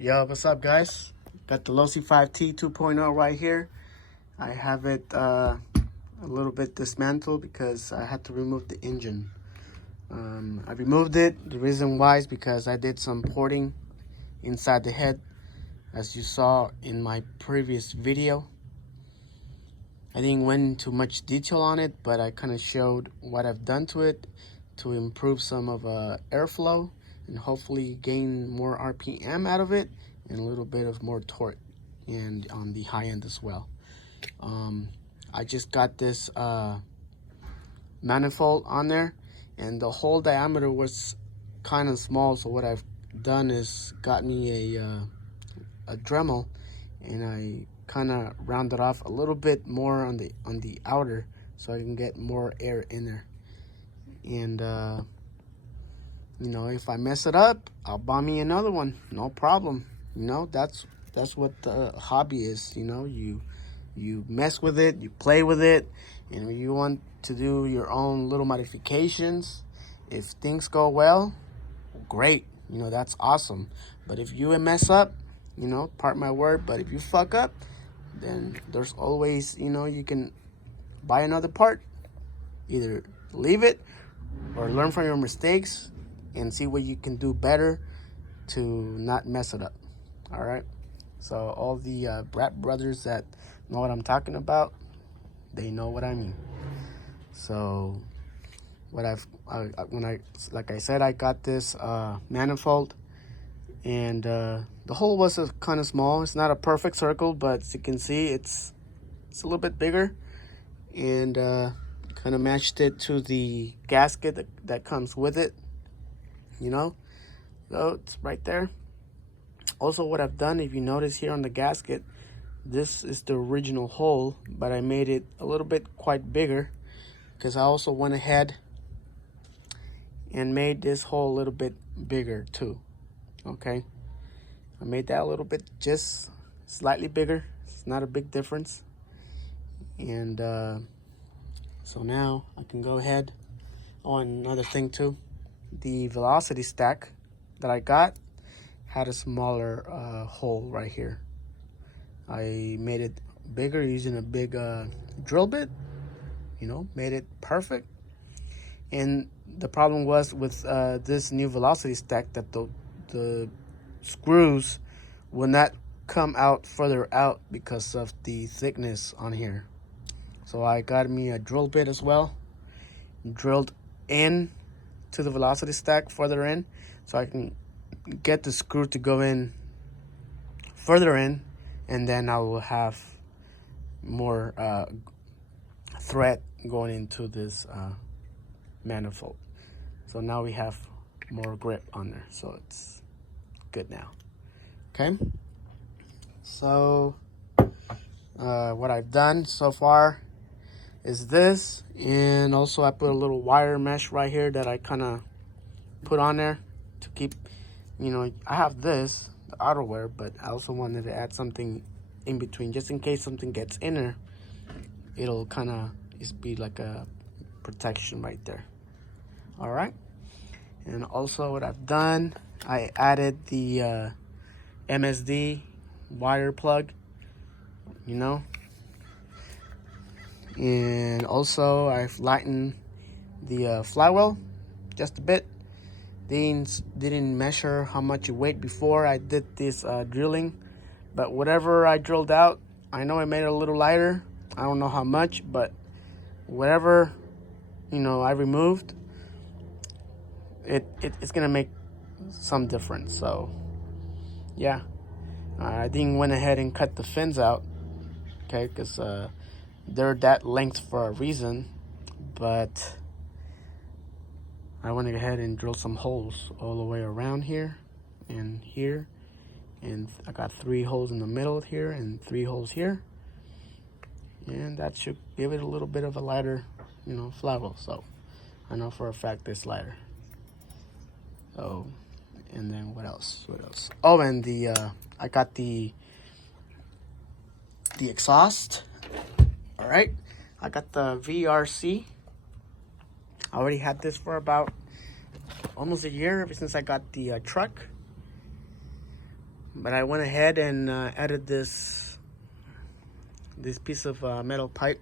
Yo, what's up, guys? Got the Losi 5T 2.0 right here. I have it a little bit dismantled because I had to remove the engine. I removed it. The reason why is because I did some porting inside the head, as you saw in my previous video. I didn't went into much detail on it, but I kind of showed what I've done to it to improve some of airflow and hopefully gain more RPM out of it and a little bit of more torque and on the high end as well. I just got this manifold on there, and the hole diameter was kind of small, so what I've done is got me a Dremel, and I kind of rounded off a little bit more on the outer so I can get more air in there. And you know, if I mess it up, I'll buy me another one, no problem. You know, that's what the hobby is. You know, you mess with it, you play with it, and when you want to do your own little modifications, if things go well, great, you know, that's awesome. But if you mess up, you know, pardon my word, but if you fuck up, then there's always, you know, you can buy another part, either leave it or learn from your mistakes and see what you can do better to not mess it up. All right, so all the Brat brothers that know what I'm talking about, they know what I mean. So what like I said, I got this manifold, and the hole was kind of small. It's not a perfect circle, but as you can see, it's a little bit bigger, and kind of matched it to the gasket that comes with it, you know, so it's right there. Also, what I've done, if you notice here on the gasket, this is the original hole, but I made it a little bit quite bigger because I also went ahead and made this hole a little bit bigger too. Okay, I made that a little bit, just slightly bigger. It's not a big difference. And so now I can go ahead. Oh, and another thing too, the velocity stack that I got had a smaller hole right here. I made it bigger using a big drill bit, you know, made it perfect. And the problem was with this new velocity stack that the screws will not come out further out because of the thickness on here. So I got me a drill bit as well, drilled in to the velocity stack further in, so I can get the screw to go in further in, and then I will have more thread going into this manifold. So now we have more grip on there, so it's good now. Okay, so what I've done so far is this, and also I put a little wire mesh right here that I kind of put on there to keep, you know, I have this, the outerwear, but I also wanted to add something in between just in case something gets in there. It'll kind of just be like a protection right there. All right, and also what I've done, I added the MSD wire plug, you know, and also I've lightened the flywheel just a bit. Didn't measure how much it weighed before I did this drilling, but whatever I drilled out, I know I made it a little lighter. I don't know how much, but whatever, you know, I removed, it's gonna make some difference. So yeah, I didn't went ahead and cut the fins out, okay, because they're that length for a reason, but I went ahead and drilled some holes all the way around here and here, and I got 3 holes in the middle here and 3 holes here, and that should give it a little bit of a lighter, you know, flywheel. So I know for a fact it's lighter. So, and then what else? Oh, and the I got the exhaust. All right, I got the VRC. I already had this for about almost a year, ever since I got the truck. But I went ahead and added this piece of metal pipe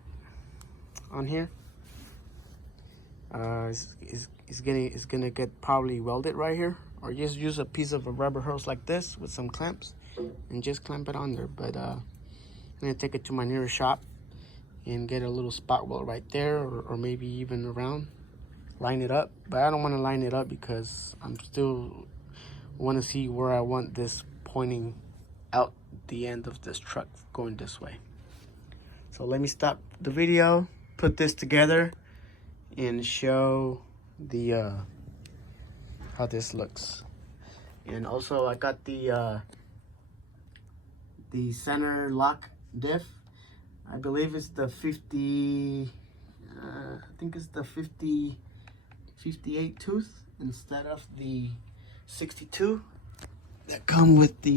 on here. It's gonna get probably welded right here, or just use a piece of a rubber hose like this with some clamps and just clamp it on there. But I'm gonna take it to my nearest shop and get a little spot weld right there, or maybe even around, line it up. But I don't want to line it up because I'm still want to see where I want this pointing out the end of this truck going this way. So let me stop the video, put this together, and show the how this looks. And also I got the center lock diff. I believe it's the 50, I think it's the 58 tooth instead of the 62 that come with the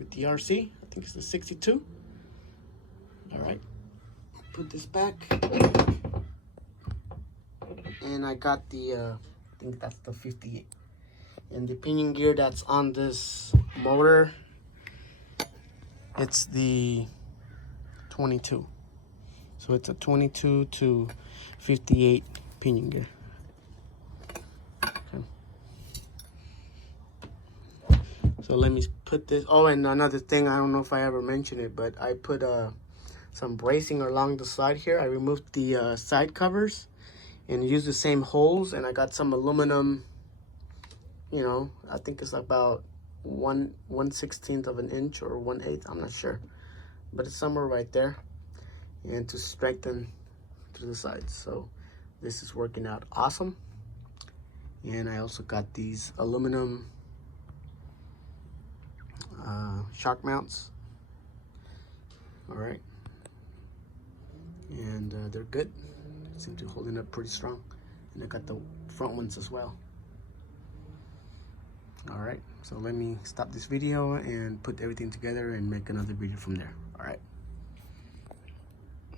RC. I think it's the 62. All right, put this back, and I got the I think that's the 58, and the pinion gear that's on this motor, it's the 22. So it's a 22 to 58 pinion gear. Okay. So let me put this. Oh, and another thing, I don't know if I ever mentioned it, but I put some bracing along the side here. I removed the side covers and used the same holes, and I got some aluminum, you know, I think it's about 1/16 of an inch or 1/8, I'm not sure, but it's somewhere right there, and to strengthen to the sides. So this is working out awesome. And I also got these aluminum shock mounts. All right, and they're good. Seem to be holding up pretty strong, and I got the front ones as well. All right, so let me stop this video and put everything together and make another video from there. All right.